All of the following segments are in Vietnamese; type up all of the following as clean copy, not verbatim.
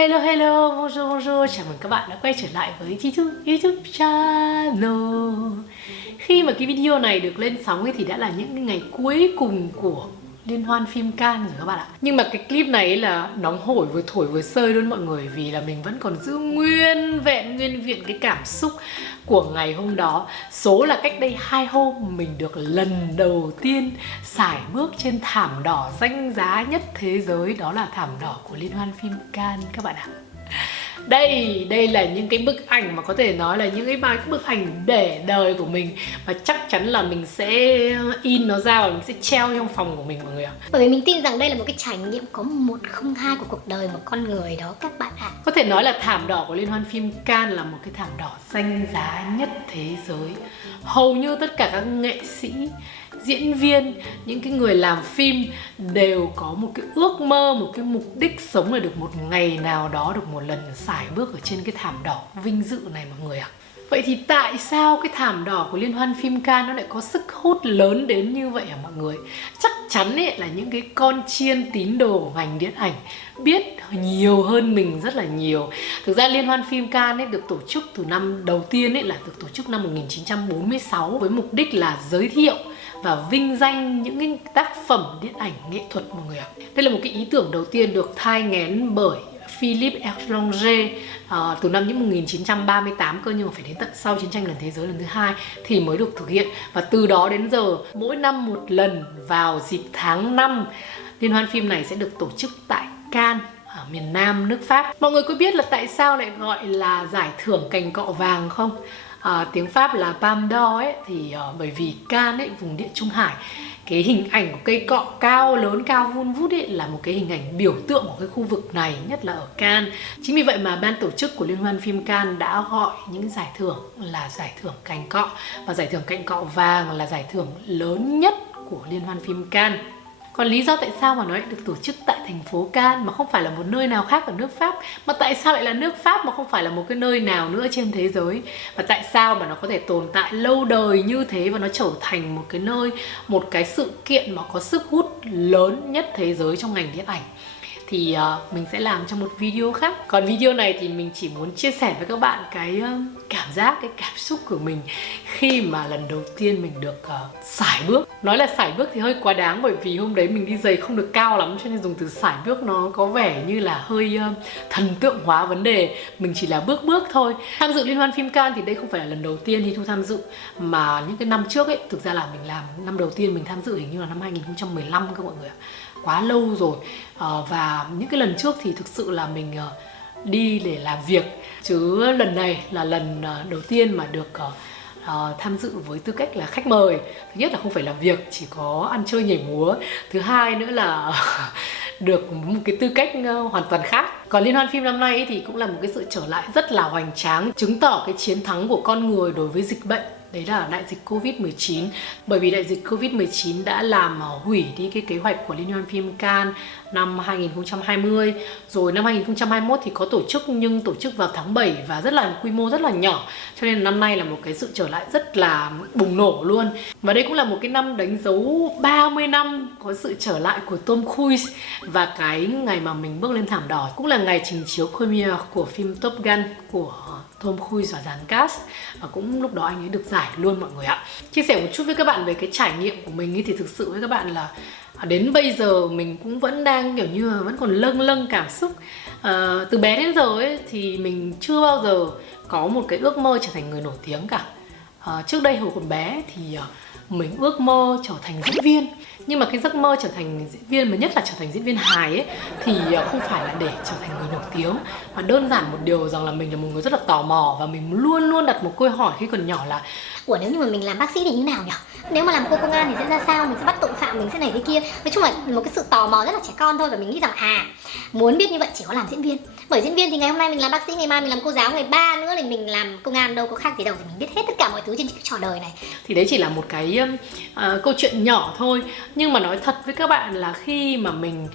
Hello hello, bonjour bonjour, chào mừng các bạn đã quay trở lại với YouTube channel. Khi mà cái video này được lên sóng ấy thì đã là những ngày cuối cùng của liên hoan phim Cannes rồi các bạn ạ. Nhưng mà cái clip này là nóng hổi vừa thổi vừa sơi luôn mọi người, vì là mình vẫn còn giữ nguyên vẹn cái cảm xúc của ngày hôm đó. Số là cách đây 2 hôm mình được lần đầu tiên sải bước trên thảm đỏ danh giá nhất thế giới, đó là thảm đỏ của liên hoan phim Cannes các bạn ạ. Đây là những cái bức ảnh mà có thể nói là những cái bức ảnh để đời của mình, và chắc chắn là mình sẽ in nó ra và mình sẽ treo trong phòng của mình mọi người ạ. Bởi vì mình tin rằng đây là một cái trải nghiệm có 102 của cuộc đời một con người đó các bạn ạ. Có thể nói là thảm đỏ của liên hoan phim Cannes là một cái thảm đỏ danh giá nhất thế giới. Hầu như tất cả các nghệ sĩ, diễn viên, những cái người làm phim đều có một cái ước mơ, một cái mục đích sống là được một ngày nào đó được một lần sải bước ở trên cái thảm đỏ vinh dự này mọi người ạ. Vậy thì tại sao cái thảm đỏ của liên hoan phim Cannes nó lại có sức hút lớn đến như vậy hả mọi người? Chắc chắn ấy là những cái con chiên tín đồ của ngành điện ảnh biết nhiều hơn mình rất là nhiều. Thực ra liên hoan phim Cannes ấy được tổ chức từ năm đầu tiên ấy là được tổ chức năm 1946 với mục đích là giới thiệu và vinh danh những cái tác phẩm điện ảnh nghệ thuật mọi người ạ. Đây là một cái ý tưởng đầu tiên được thai nghén bởi Philippe Eclanger từ năm 1938 cơ, nhưng mà phải đến tận sau chiến tranh lần thế giới lần thứ hai thì mới được thực hiện. Và từ đó đến giờ mỗi năm một lần vào dịp tháng 5, liên hoan phim này sẽ được tổ chức tại Cannes ở miền Nam nước Pháp. Mọi người có biết là tại sao lại gọi là giải thưởng cành cọ vàng không? Tiếng Pháp là Palme d'Or ấy, thì bởi vì Cannes ấy, vùng Địa Trung Hải, cái hình ảnh của cây cọ cao lớn, cao vun vút ấy là một cái hình ảnh biểu tượng của cái khu vực này, nhất là ở Cannes. Chính vì vậy mà ban tổ chức của liên hoan phim Cannes đã gọi những giải thưởng là giải thưởng cành cọ, và giải thưởng cành cọ vàng là giải thưởng lớn nhất của liên hoan phim Cannes. Còn lý do tại sao mà nó lại được tổ chức tại thành phố Cannes mà không phải là một nơi nào khác ở nước Pháp, mà tại sao lại là nước Pháp mà không phải là một cái nơi nào nữa trên thế giới, và tại sao mà nó có thể tồn tại lâu đời như thế và nó trở thành một cái nơi, một cái sự kiện mà có sức hút lớn nhất thế giới trong ngành điện ảnh, thì mình sẽ làm trong một video khác. Còn video này thì mình chỉ muốn chia sẻ với các bạn cái cảm giác, cái cảm xúc của mình khi mà lần đầu tiên mình được sải bước. Nói là sải bước thì hơi quá đáng, bởi vì hôm đấy mình đi giày không được cao lắm, cho nên dùng từ sải bước nó có vẻ như là hơi thần tượng hóa vấn đề. Mình chỉ là bước thôi. Tham dự liên hoan phim Cannes thì đây không phải là lần đầu tiên Hi Thu tham dự, mà những cái năm trước ấy, thực ra là mình làm năm đầu tiên mình tham dự hình như là năm 2015 các mọi người ạ. Quá lâu rồi. Và những cái lần trước thì thực sự là mình đi để làm việc, chứ lần này là lần đầu tiên mà được tham dự với tư cách là khách mời. Thứ nhất là không phải làm việc, chỉ có ăn chơi nhảy múa. Thứ hai nữa là được một cái tư cách hoàn toàn khác. Còn liên hoan phim năm nay thì cũng là một cái sự trở lại rất là hoành tráng, chứng tỏ cái chiến thắng của con người đối với dịch bệnh. Đấy là đại dịch Covid-19. Bởi vì đại dịch Covid-19 đã làm hủy đi cái kế hoạch của liên hoan phim Cannes năm 2020. Rồi năm 2021 thì có tổ chức, nhưng tổ chức vào tháng 7 và rất là quy mô rất là nhỏ. Cho nên năm nay là một cái sự trở lại rất là bùng nổ luôn. Và đây cũng là một cái năm đánh dấu 30 năm có sự trở lại của Tom Cruise. Và cái ngày mà mình bước lên thảm đỏ cũng là ngày trình chiếu premiere của phim Top Gun của Tom Cruise và dàn cast, và cũng lúc đó anh ấy được giải luôn mọi người ạ. Chia sẻ một chút với các bạn về cái trải nghiệm của mình ấy, thì thực sự với các bạn là đến bây giờ mình cũng vẫn đang kiểu như vẫn còn lâng cảm xúc. Từ bé đến giờ ấy thì mình chưa bao giờ có một cái ước mơ trở thành người nổi tiếng cả. Trước đây hồi còn bé thì mình ước mơ trở thành diễn viên, nhưng mà cái giấc mơ trở thành diễn viên, mà nhất là trở thành diễn viên hài ấy, thì không phải là để trở thành người nổi tiếng, mà đơn giản một điều rằng là mình là một người rất là tò mò, và mình luôn đặt một câu hỏi khi còn nhỏ là Ủa, nếu như mà mình làm bác sĩ thì như nào nhỉ? Nếu mà làm cô công an thì sẽ ra sao? Mình sẽ bắt tội phạm, mình sẽ này thế kia. Nói chung là một cái sự tò mò rất là trẻ con thôi. Và mình nghĩ rằng muốn biết như vậy chỉ có làm diễn viên. Bởi diễn viên thì ngày hôm nay mình làm bác sĩ, ngày mai mình làm cô giáo, ngày 3 nữa thì mình làm công an, đâu có khác gì đâu. Thì mình biết hết tất cả mọi thứ trên cái trò đời này. Thì đấy chỉ là một cái câu chuyện nhỏ thôi. Nhưng mà nói thật với các bạn là khi mà mình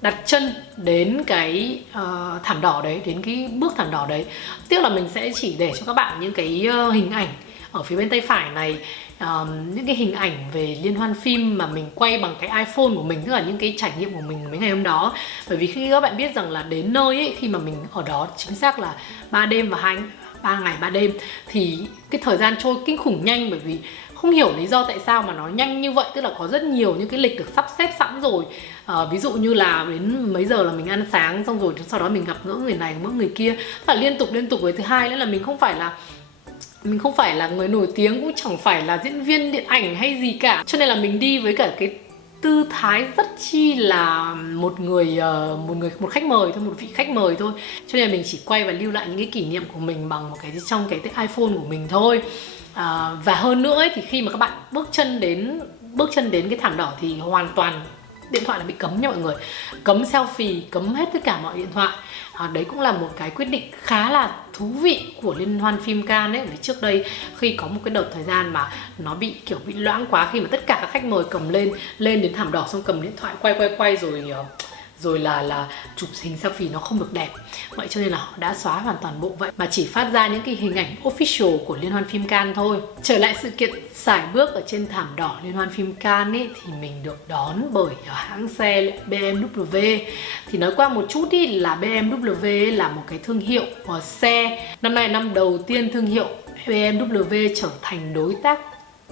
đặt chân đến cái thảm đỏ đấy, đến cái bước thảm đỏ đấy, tiếc là mình sẽ chỉ để cho các bạn những cái hình ảnh ở phía bên tay phải này những cái hình ảnh về liên hoan phim mà mình quay bằng cái iPhone của mình, tức là những cái trải nghiệm của mình mấy ngày hôm đó. Bởi vì khi các bạn biết rằng là đến nơi ấy, khi mà mình ở đó chính xác là 3 đêm và 3 ngày 3 đêm thì cái thời gian trôi kinh khủng nhanh, bởi vì không hiểu lý do tại sao mà nó nhanh như vậy. Tức là có rất nhiều những cái lịch được sắp xếp sẵn rồi. Ví dụ như là đến mấy giờ là mình ăn sáng, xong rồi sau đó mình gặp gỡ người này gỡ người kia, tức là liên tục. Với thứ hai nữa là mình không phải là người nổi tiếng, cũng chẳng phải là diễn viên điện ảnh hay gì cả, cho nên là mình đi với cả cái tư thái rất chi là một khách mời thôi, một vị khách mời thôi. Cho nên là mình chỉ quay và lưu lại những cái kỷ niệm của mình bằng một cái trong cái iPhone của mình thôi. Và hơn nữa ấy, thì khi mà các bạn bước chân đến cái thảm đỏ thì hoàn toàn điện thoại là bị cấm nha mọi người. Cấm selfie, cấm hết tất cả mọi điện thoại. Đấy cũng là một cái quyết định khá là thú vị của Liên hoan phim Cannes ấy. Vì trước đây khi có một cái đợt thời gian mà nó bị loãng quá, khi mà tất cả các khách mời cầm lên đến thảm đỏ xong cầm điện thoại quay rồi là chụp hình selfie nó không được đẹp. Vậy cho nên là họ đã xóa hoàn toàn bộ vậy, mà chỉ phát ra những cái hình ảnh official của Liên hoan phim Cannes thôi. Trở lại sự kiện sải bước ở trên thảm đỏ Liên hoan phim Cannes ấy, thì mình được đón bởi hãng xe BMW. Thì nói qua một chút đi là BMW là một cái thương hiệu xe. Năm nay là năm đầu tiên thương hiệu BMW trở thành đối tác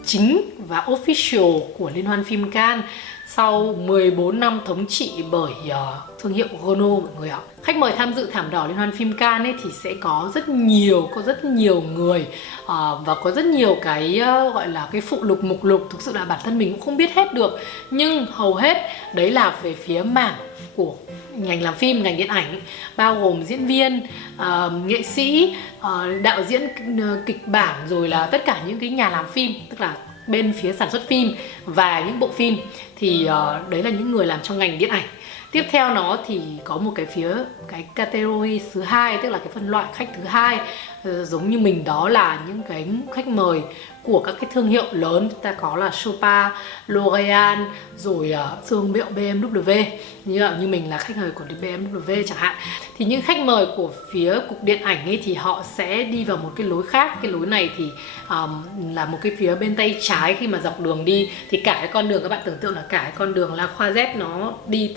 chính và official của Liên hoan phim Cannes sau 14 năm thống trị bởi thương hiệu Renault mọi người ạ. Khách mời tham dự thảm đỏ Liên hoan phim Cannes ấy thì sẽ có rất nhiều người và có rất nhiều cái gọi là cái phụ lục, mục lục. Thực sự là bản thân mình cũng không biết hết được, nhưng hầu hết đấy là về phía mảng của ngành làm phim, ngành điện ảnh, bao gồm diễn viên, nghệ sĩ, đạo diễn, kịch bản, rồi là tất cả những cái nhà làm phim, tức là bên phía sản xuất phim và những bộ phim. Thì đấy là những người làm trong ngành điện ảnh. Tiếp theo nó thì có một cái category thứ hai, tức là cái phân loại khách thứ hai, giống như mình, đó là những cái khách mời của các cái thương hiệu lớn. Chúng ta có là Chopin, L'Oréal, rồi thương hiệu BMW, như mình là khách mời của BMW chẳng hạn. Thì những khách mời của phía cục điện ảnh ấy thì họ sẽ đi vào một cái lối khác. Cái lối này thì là một cái phía bên tay trái. Khi mà dọc đường đi thì cả cái con đường, các bạn tưởng tượng là cả cái con đường La Croisette nó đi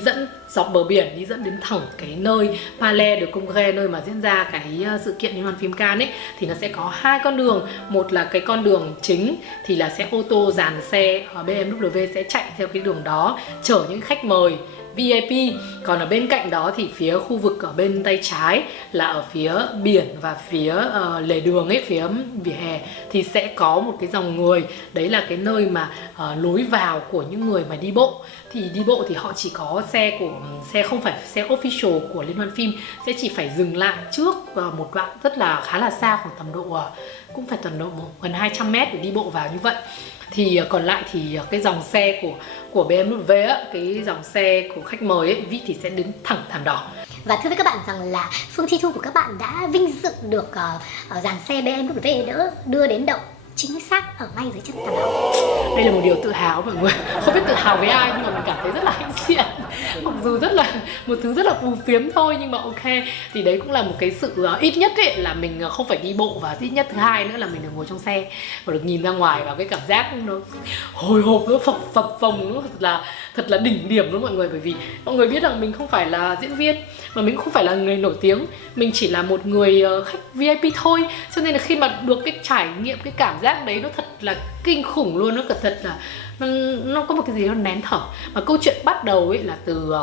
dẫn dọc bờ biển, đi dẫn đến thẳng cái nơi Palais de Congrès, nơi mà diễn ra cái sự kiện Liên hoan phim Cannes ấy. Thì nó sẽ có hai con đường. Một là cái con đường chính thì là sẽ ô tô dàn xe BMW sẽ chạy theo cái đường đó chở những khách mời VIP. Còn ở bên cạnh đó thì phía khu vực ở bên tay trái là ở phía biển và phía lề đường ấy, phía vỉa hè thì sẽ có một cái dòng người. Đấy là cái nơi mà lối vào của những người mà đi bộ. Thì đi bộ thì họ chỉ có xe không phải xe official của Liên hoan phim, sẽ chỉ phải dừng lại trước một đoạn rất là khá là xa, khoảng tầm độ cũng phải tầm độ gần 200 mét để đi bộ vào như vậy. Thì còn lại thì cái dòng xe của BMW á, cái dòng xe của khách mời ấy thì sẽ đứng thẳng thảm đỏ. Và thưa với các bạn rằng là Phương Thi Thu của các bạn đã vinh dự được dàn xe BMW đưa đến đậu chính xác ở ngay dưới chân thảm đỏ. Đây là một điều tự hào mọi người. Không biết tự hào với ai nhưng mà mình cảm thấy rất là hãnh diện. Mặc dù rất là một thứ rất là phù phiếm thôi, nhưng mà ok. Thì đấy cũng là một cái sự ít nhất ấy, là mình không phải đi bộ, và ít nhất thứ hai nữa là mình được ngồi trong xe và được nhìn ra ngoài, và cái cảm giác nó hồi hộp, nó phập phồng, nó thật là đỉnh điểm luôn mọi người. Bởi vì mọi người biết rằng mình không phải là diễn viên, mà mình cũng không phải là người nổi tiếng, mình chỉ là một người khách VIP thôi. Cho nên là khi mà được cái trải nghiệm, cái cảm giác đấy nó thật là kinh khủng luôn. Nó thật là nó có một cái gì nó nén thở. Và câu chuyện bắt đầu ấy là từ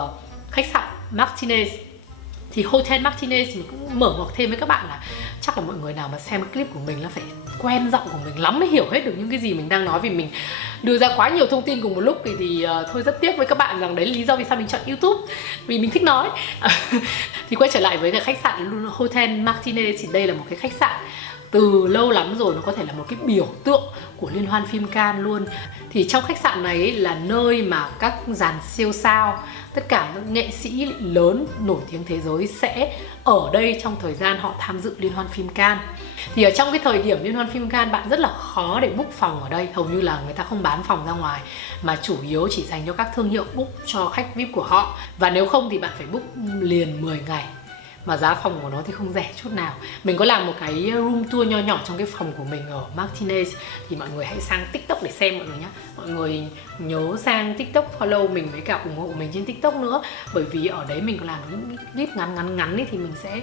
khách sạn Martinez. Thì Hotel Martinez mình cũng mở ngoặc thêm với các bạn là chắc là mọi người nào mà xem clip của mình là phải quen giọng của mình lắm mới hiểu hết được những cái gì mình đang nói, vì mình đưa ra quá nhiều thông tin cùng một lúc. Thì thôi, rất tiếc với các bạn rằng đấy là lý do vì sao mình chọn YouTube, vì mình thích nói. Thì quay trở lại với cái khách sạn Hotel Martinez, thì đây là một cái khách sạn từ lâu lắm rồi, nó có thể là một cái biểu tượng của Liên hoan phim Cannes luôn. Thì trong khách sạn này là nơi mà các dàn siêu sao, tất cả các nghệ sĩ lớn nổi tiếng thế giới sẽ ở đây trong thời gian họ tham dự Liên hoan phim Cannes. Thì ở trong cái thời điểm Liên hoan phim Cannes, bạn rất là khó để book phòng ở đây. Hầu như là người ta không bán phòng ra ngoài, mà chủ yếu chỉ dành cho các thương hiệu book cho khách VIP của họ. Và nếu không thì bạn phải book liền 10 ngày. mà giá phòng của nó thì không rẻ chút nào. Mình có làm một cái room tour nho nhỏ trong cái phòng của mình ở Martinez, thì mọi người hãy sang TikTok để xem mọi người nhé. Mọi người nhớ sang TikTok follow mình với cả ủng hộ mình trên TikTok nữa, bởi vì ở đấy mình có làm những clip ngắn ấy, thì mình sẽ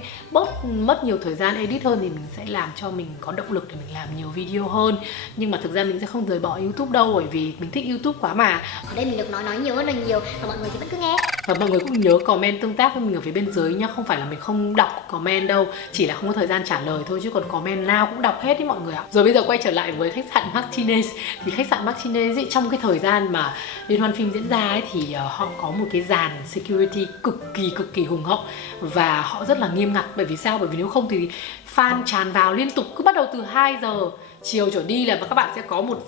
mất nhiều thời gian edit hơn, thì mình sẽ làm cho mình có động lực để mình làm nhiều video hơn. Nhưng mà thực ra mình sẽ không rời bỏ YouTube đâu, bởi vì mình thích YouTube quá mà. Ở đây mình được nói nhiều hơn là nhiều, và mọi người thì vẫn cứ nghe. Và mọi người cũng nhớ comment tương tác với mình ở phía bên dưới nhá. Không phải là mình không đọc comment đâu, chỉ là không có thời gian trả lời thôi, chứ còn comment nào cũng đọc hết ý mọi người ạ. Rồi bây giờ quay trở lại với khách sạn Martinez. Thì khách sạn Martinez ý, trong cái thời gian mà liên hoan phim diễn ra ấy, thì họ có một cái dàn security cực kỳ hùng hậu, và họ rất là nghiêm ngặt. Bởi vì sao? Bởi vì nếu không thì fan tràn vào liên tục, cứ bắt đầu từ 2 giờ chiều trở đi là các bạn sẽ có một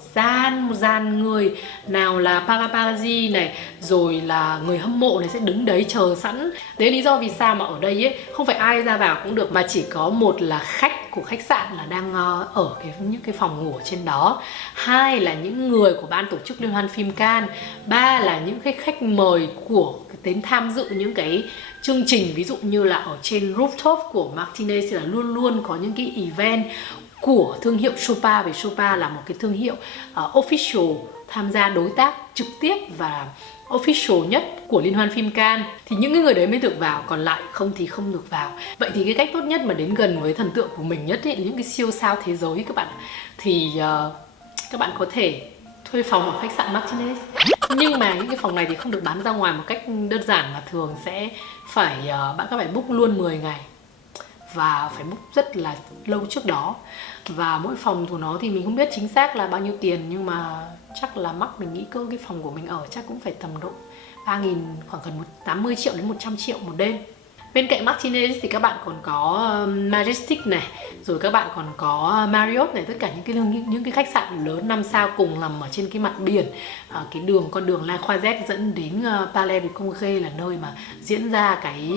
dàn người, nào là paparazzi này, rồi là người hâm mộ này sẽ đứng đấy chờ sẵn. Đấy là lý do vì sao mà ở đây ấy không phải ai ra vào cũng được, mà chỉ có một là khách của khách sạn là đang ở những cái phòng ngủ ở trên đó, hai là những người của ban tổ chức liên hoan phim Cannes, ba là những cái khách mời của đến tham dự những cái chương trình, ví dụ như là ở trên rooftop của Martinez là luôn luôn có những cái event của thương hiệu Chopard, vì Chopard là một cái thương hiệu official tham gia đối tác trực tiếp và official nhất của liên hoan phim Cannes, thì những cái người đấy mới được vào, còn lại không thì không được vào. Vậy thì cái cách tốt nhất mà đến gần với thần tượng của mình nhất ấy, những cái siêu sao thế giới các bạn, thì các bạn có thể thuê phòng ở khách sạn Martinez. Nhưng mà những cái phòng này thì không được bán ra ngoài một cách đơn giản, mà thường sẽ phải các bạn book luôn 10 ngày và phải book rất là lâu trước đó. Và mỗi phòng của nó thì mình không biết chính xác là bao nhiêu tiền, nhưng mà chắc là mắc, mình nghĩ cơ cái phòng của mình ở chắc cũng phải tầm độ 3.000, khoảng gần 80 triệu đến 100 triệu một đêm. Bên cạnh Martinez thì các bạn còn có Majestic này, rồi các bạn còn có Marriott này, tất cả những cái khách sạn lớn 5 sao cùng nằm ở trên cái mặt biển. Cái con đường La Croisette dẫn đến Palais du Congrès là nơi mà diễn ra cái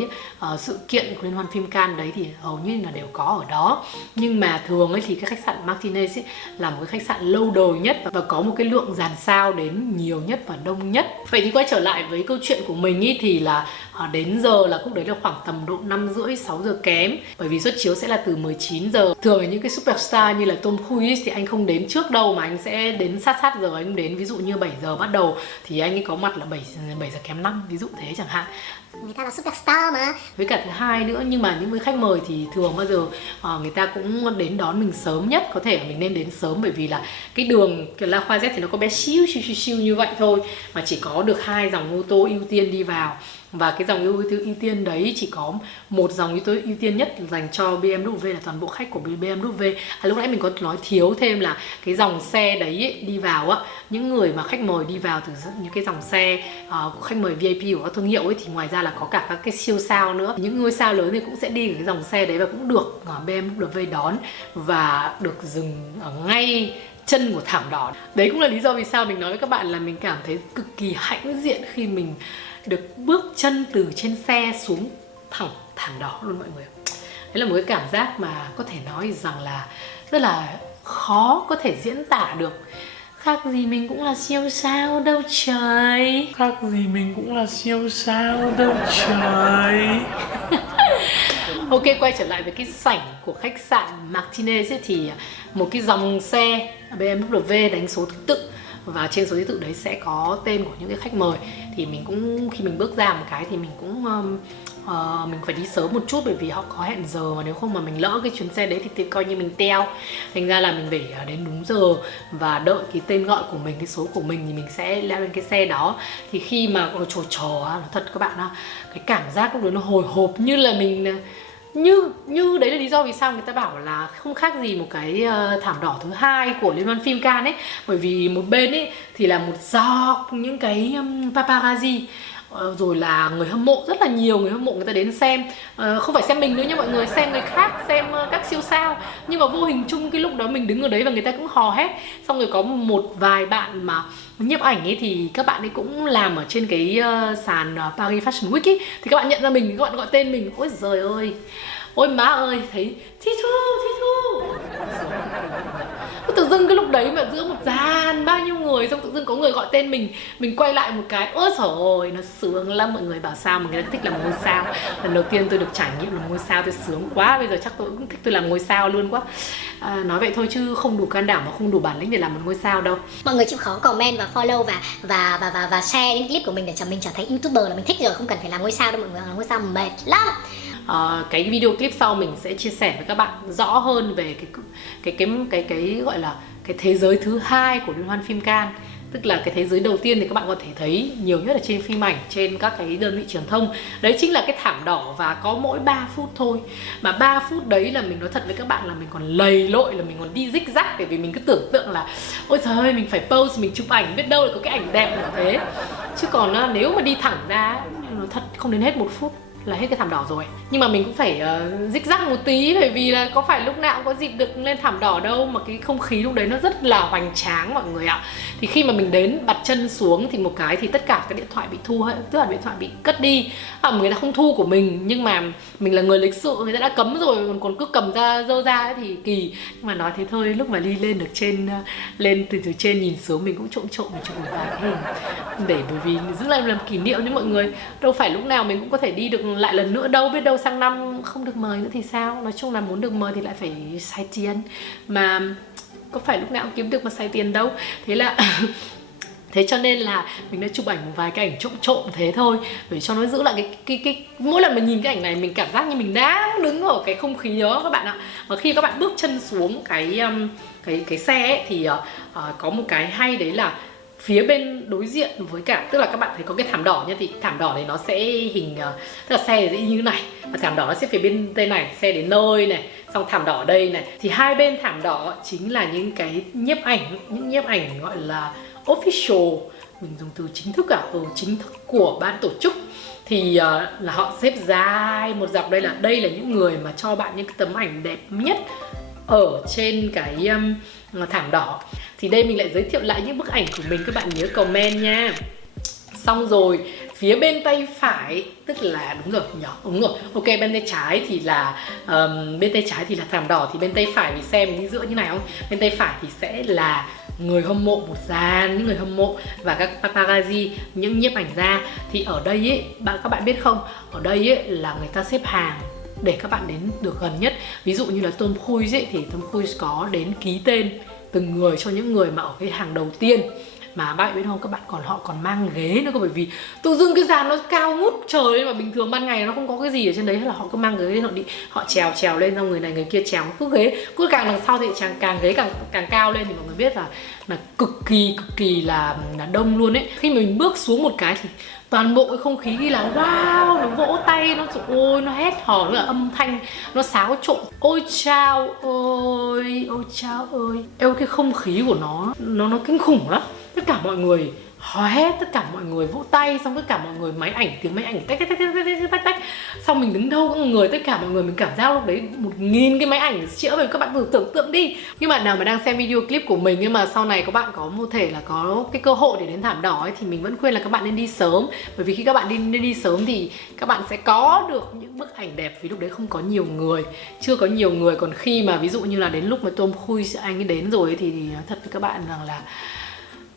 sự kiện của liên hoan phim Cannes đấy, thì hầu như là đều có ở đó. Nhưng mà thường ấy thì cái khách sạn Martinez ấy là một cái khách sạn lâu đời nhất và có một cái lượng dàn sao đến nhiều nhất và đông nhất. Vậy thì quay trở lại với câu chuyện của mình ý, thì là đến giờ là lúc đấy là khoảng tầm độ 5:30, 6 giờ kém, bởi vì xuất chiếu sẽ là từ 19 giờ. Thường là những cái superstar như là Tom Cruise thì anh không đến trước đâu, mà anh sẽ đến sát giờ anh đến. Ví dụ như 7 giờ bắt đầu thì anh ấy có mặt là 7 giờ kém 5, ví dụ thế chẳng hạn. Người ta là superstar mà. Với cả thứ hai nữa, nhưng mà những cái khách mời thì thường bao giờ người ta cũng đến đón mình sớm nhất, có thể mình nên đến sớm, bởi vì là cái đường cái La Croisette thì nó có bé xíu như vậy thôi, mà chỉ có được 2 dòng ô tô ưu tiên đi vào. Và cái dòng ưu tiên đấy chỉ có một dòng ưu tiên nhất dành cho BMW, là toàn bộ khách của BMW. Lúc nãy mình có nói thiếu thêm là cái dòng xe đấy ấy, đi vào á, những người mà khách mời đi vào từ những cái dòng xe của khách mời VIP của các thương hiệu ấy, thì ngoài ra là có cả các cái siêu sao nữa. Những ngôi sao lớn thì cũng sẽ đi cái dòng xe đấy và cũng được BMW đón và được dừng ở ngay chân của thảm đỏ. Đấy cũng là lý do vì sao mình nói với các bạn là mình cảm thấy cực kỳ hãnh diện khi mình được bước chân từ trên xe xuống thẳng thảm đỏ luôn mọi người. Đấy là một cái cảm giác mà có thể nói rằng là rất là khó có thể diễn tả được. Khác gì mình cũng là siêu sao đâu trời. Khác gì mình cũng là siêu sao đâu trời. Ok, quay trở lại với cái sảnh của khách sạn Martinez ấy, thì một cái dòng xe BMW đánh số thứ tự, và trên số thứ tự đấy sẽ có tên của những cái khách mời. Thì mình cũng khi mình bước ra một cái thì mình cũng mình phải đi sớm một chút, bởi vì họ có hẹn giờ, mà nếu không mà mình lỡ cái chuyến xe đấy thì coi như mình teo. Thành ra là mình phải đến đúng giờ và đợi cái tên gọi của mình, cái số của mình thì mình sẽ leo lên cái xe đó. Thì khi mà nó trồ nó thật các bạn ạ, cái cảm giác lúc đấy nó hồi hộp như là mình như đấy là lý do vì sao người ta bảo là không khác gì một cái thảm đỏ thứ hai của liên hoan phim Cannes ấy. Bởi vì một bên ấy thì là một dọc những cái paparazzi, rồi là người hâm mộ, rất là nhiều người hâm mộ người ta đến xem, không phải xem mình nữa nha mọi người, xem người khác, xem các siêu sao. Nhưng mà vô hình chung cái lúc đó mình đứng ở đấy và người ta cũng hò hét. Xong rồi có một vài bạn mà nhiếp ảnh ấy, thì các bạn ấy cũng làm ở trên cái sàn Paris Fashion Week ấy, thì các bạn nhận ra mình thì các bạn gọi tên mình. Ôi giời ơi, ôi má ơi, thấy Thi Thu Tự dưng cái lúc đấy mà giữa một dàn bao nhiêu người, xong tự dưng có người gọi tên mình quay lại một cái, ôi trời ơi, nó sướng lắm. Mọi người bảo sao mà người ta thích làm ngôi sao. Lần đầu tiên tôi được trải nghiệm làm ngôi sao, tôi sướng quá. Bây giờ chắc tôi cũng thích tôi làm ngôi sao luôn quá. Nói vậy thôi chứ không đủ can đảm và không đủ bản lĩnh để làm một ngôi sao đâu. Mọi người chịu khó comment và follow và share những clip của mình để cho mình trở thành YouTuber là mình thích rồi, không cần phải làm ngôi sao đâu mọi người, làm ngôi sao mệt lắm. Cái video clip sau mình sẽ chia sẻ với các bạn rõ hơn về cái gọi là cái thế giới thứ hai của Liên hoan phim Cannes. Tức là cái thế giới đầu tiên thì các bạn có thể thấy nhiều nhất là trên phim ảnh, trên các cái đơn vị truyền thông. Đấy chính là cái thảm đỏ và có mỗi 3 phút thôi. Mà 3 phút đấy là mình nói thật với các bạn là mình còn lầy lội, là mình còn đi rích rắc. Bởi vì mình cứ tưởng tượng là ôi trời ơi, mình phải pose, mình chụp ảnh, biết đâu là có cái ảnh đẹp như thế. Chứ còn nếu mà đi thẳng ra, nói thật không đến hết 1 phút là hết cái thảm đỏ rồi. Nhưng mà mình cũng phải rích rắc một tí, bởi vì là có phải lúc nào cũng có dịp được lên thảm đỏ đâu. Mà cái không khí lúc đấy nó rất là hoành tráng mọi người ạ. Thì khi mà mình đến đặt chân xuống thì một cái thì tất cả cái điện thoại bị thu hết, tức là điện thoại bị cất đi. Người ta không thu của mình, nhưng mà mình là người lịch sự, người ta đã cấm rồi, còn cứ cầm ra dơ ra ấy thì kỳ. Nhưng mà nói thế thôi, lúc mà đi lên được trên, lên từ trên nhìn xuống, mình cũng trộm mình chụp một vài hình để, bởi vì giữ lại làm kỷ niệm cho mọi người. Đâu phải lúc nào mình cũng có thể đi được lại lần nữa đâu, biết đâu sang năm không được mời nữa thì sao. Nói chung là muốn được mời thì lại phải xài tiền, mà có phải lúc nào cũng kiếm được mà xài tiền đâu. Thế là thế cho nên là mình đã chụp ảnh một vài cái ảnh trộm thế thôi, để cho nó giữ lại cái mỗi lần mình nhìn cái ảnh này mình cảm giác như mình đang đứng ở cái không khí đó các bạn ạ. Và khi các bạn bước chân xuống cái xe ấy, thì có một cái hay đấy là phía bên đối diện với cả, tức là các bạn thấy có cái thảm đỏ nha, thì thảm đỏ này nó sẽ hình, tức là xe sẽ như thế này, và thảm đỏ nó sẽ phía bên đây này, xe đến nơi này, xong thảm đỏ ở đây này, thì hai bên thảm đỏ chính là những cái nhiếp ảnh, những nhiếp ảnh gọi là official, mình dùng từ chính thức chính thức của ban tổ chức. Thì là họ xếp dài một dọc, đây là những người mà cho bạn những cái tấm ảnh đẹp nhất ở trên cái thảm đỏ. Thì đây mình lại giới thiệu lại những bức ảnh của mình, các bạn nhớ comment nha. Xong rồi phía bên tay phải, tức là đúng rồi, ok, bên tay trái thì là thảm đỏ, thì bên tay phải vì xe mình đi giữa như này không, bên tay phải thì sẽ là người hâm mộ, một dàn những người hâm mộ và các paparazzi, những nhiếp ảnh gia. Thì ở đây ấy, các bạn biết không, ở đây ấy là người ta xếp hàng để các bạn đến được gần nhất. Ví dụ như là Tom Cruise ấy, thì Tom Cruise có đến ký tên từng người cho những người mà ở cái hàng đầu tiên. Mà bạn biết không, các bạn họ còn mang ghế nữa cơ, bởi vì tự dưng cái dàn nó cao ngút trời lên, mà bình thường ban ngày nó không có cái gì ở trên đấy, là họ cứ mang ghế lên, họ trèo lên, xong người này người kia trèo, cứ ghế cứ càng đằng sau thì càng ghế càng cao lên, thì mọi người biết là cực kỳ là đông luôn ấy. Khi mà mình bước xuống một cái thì toàn bộ cái không khí ghi là wow, nó vỗ tay, nó hét hò, nó là âm thanh, nó xáo trộn. Ôi chao ơi, cái không khí của nó kinh khủng lắm. Tất cả mọi người hò hét, tất cả mọi người vỗ tay, xong tất cả mọi người tiếng máy ảnh tách. Xong mình đứng đâu có người, tất cả mọi người, mình cảm giác lúc đấy 1000 cái máy ảnh chữa về, các bạn thử tưởng tượng đi. Nhưng bạn nào mà đang xem video clip của mình nhưng mà sau này các bạn có một thể là có cái cơ hội để đến thảm đỏ ấy, thì mình vẫn khuyên là các bạn nên đi sớm. Bởi vì khi các bạn đi sớm thì các bạn sẽ có được những bức ảnh đẹp, vì lúc đấy không có nhiều người, chưa có nhiều người. Còn khi mà ví dụ như là đến lúc mà Tom Cruise anh ấy đến rồi ấy, thì thật với các bạn rằng là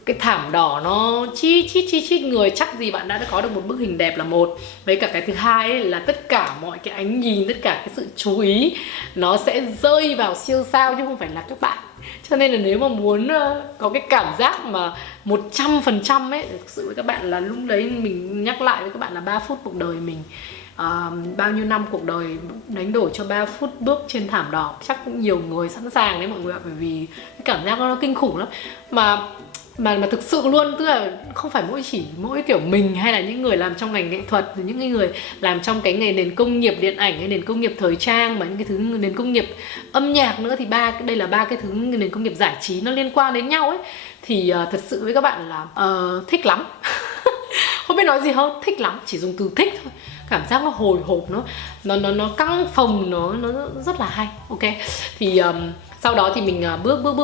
cái thảm đỏ nó chít người, chắc gì bạn đã có được một bức hình đẹp là một. Với cả cái thứ hai ấy, là tất cả mọi cái ánh nhìn, tất cả cái sự chú ý nó sẽ rơi vào siêu sao chứ không phải là các bạn. Cho nên là nếu mà muốn có cái cảm giác mà 100% ấy, thực sự với các bạn là lúc đấy mình nhắc lại với các bạn là 3 phút cuộc đời mình, bao nhiêu năm cuộc đời đánh đổi cho 3 phút bước trên thảm đỏ. Chắc cũng nhiều người sẵn sàng đấy mọi người ạ, bởi vì cái cảm giác nó kinh khủng lắm. Mà thực sự luôn, tức là không phải mỗi kiểu mình hay là những người làm trong ngành nghệ thuật, những người làm trong cái nghề nền công nghiệp điện ảnh hay nền công nghiệp thời trang, mà những cái thứ nền công nghiệp âm nhạc nữa, thì đây là 3 cái thứ nền công nghiệp giải trí nó liên quan đến nhau ấy. Thì thật sự với các bạn là thích lắm. Không biết nói gì hơn, thích lắm, chỉ dùng từ thích thôi. Cảm giác nó hồi hộp, nó căng phồng, nó rất là hay. Ok, thì sau đó thì mình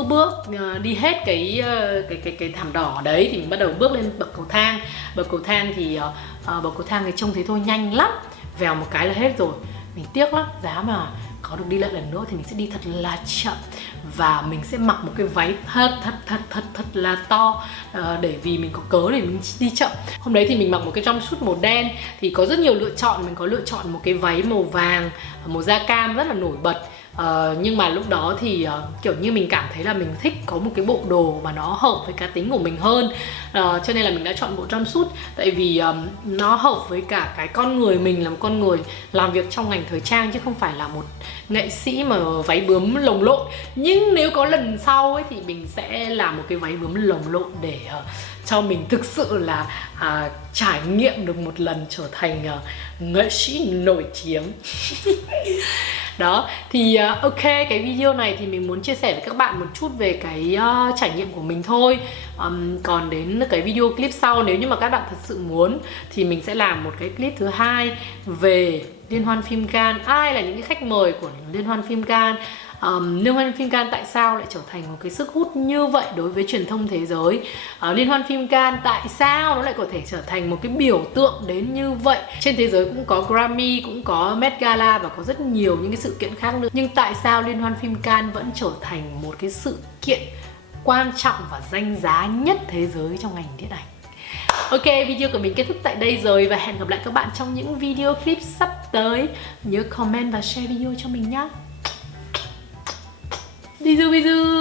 bước đi hết cái thảm đỏ đấy, thì mình bắt đầu bước lên bậc cầu thang. Bậc cầu thang thì trông thế thôi nhanh lắm, vèo một cái là hết rồi. Mình tiếc lắm, giá mà có được đi lại lần nữa thì mình sẽ đi thật là chậm, và mình sẽ mặc một cái váy thật là to, để vì mình có cớ để mình đi chậm. Hôm đấy thì mình mặc một cái jumpsuit màu đen, thì có rất nhiều lựa chọn. Mình có lựa chọn một cái váy màu vàng, màu da cam rất là nổi bật. Nhưng mà lúc đó thì kiểu như mình cảm thấy là mình thích có một cái bộ đồ mà nó hợp với cá tính của mình hơn, cho nên là mình đã chọn bộ jumpsuit. Tại vì nó hợp với cả cái con người mình là một con người làm việc trong ngành thời trang, chứ không phải là một nghệ sĩ mà váy bướm lồng lộn. Nhưng nếu có lần sau ấy thì mình sẽ làm một cái váy bướm lồng lộn để cho mình thực sự là trải nghiệm được một lần trở thành nghệ sĩ nổi tiếng. Đó, thì ok, cái video này thì mình muốn chia sẻ với các bạn một chút về cái trải nghiệm của mình thôi. Còn đến cái video clip sau, nếu như mà các bạn thật sự muốn thì mình sẽ làm một cái clip thứ hai về Liên hoan phim Cannes. Ai là những cái khách mời của Liên hoan phim Cannes? Liên hoan phim Cannes tại sao lại trở thành một cái sức hút như vậy đối với truyền thông thế giới? Liên hoan phim Cannes tại sao nó lại có thể trở thành một cái biểu tượng đến như vậy? Trên thế giới cũng có Grammy, cũng có Met Gala và có rất nhiều những cái sự kiện khác nữa. Nhưng tại sao Liên hoan phim Cannes vẫn trở thành một cái sự kiện quan trọng và danh giá nhất thế giới trong ngành điện ảnh? Ok, video của mình kết thúc tại đây rồi, và hẹn gặp lại các bạn trong những video clip sắp tới. Nhớ comment và share video cho mình nhé. Bisous bisous.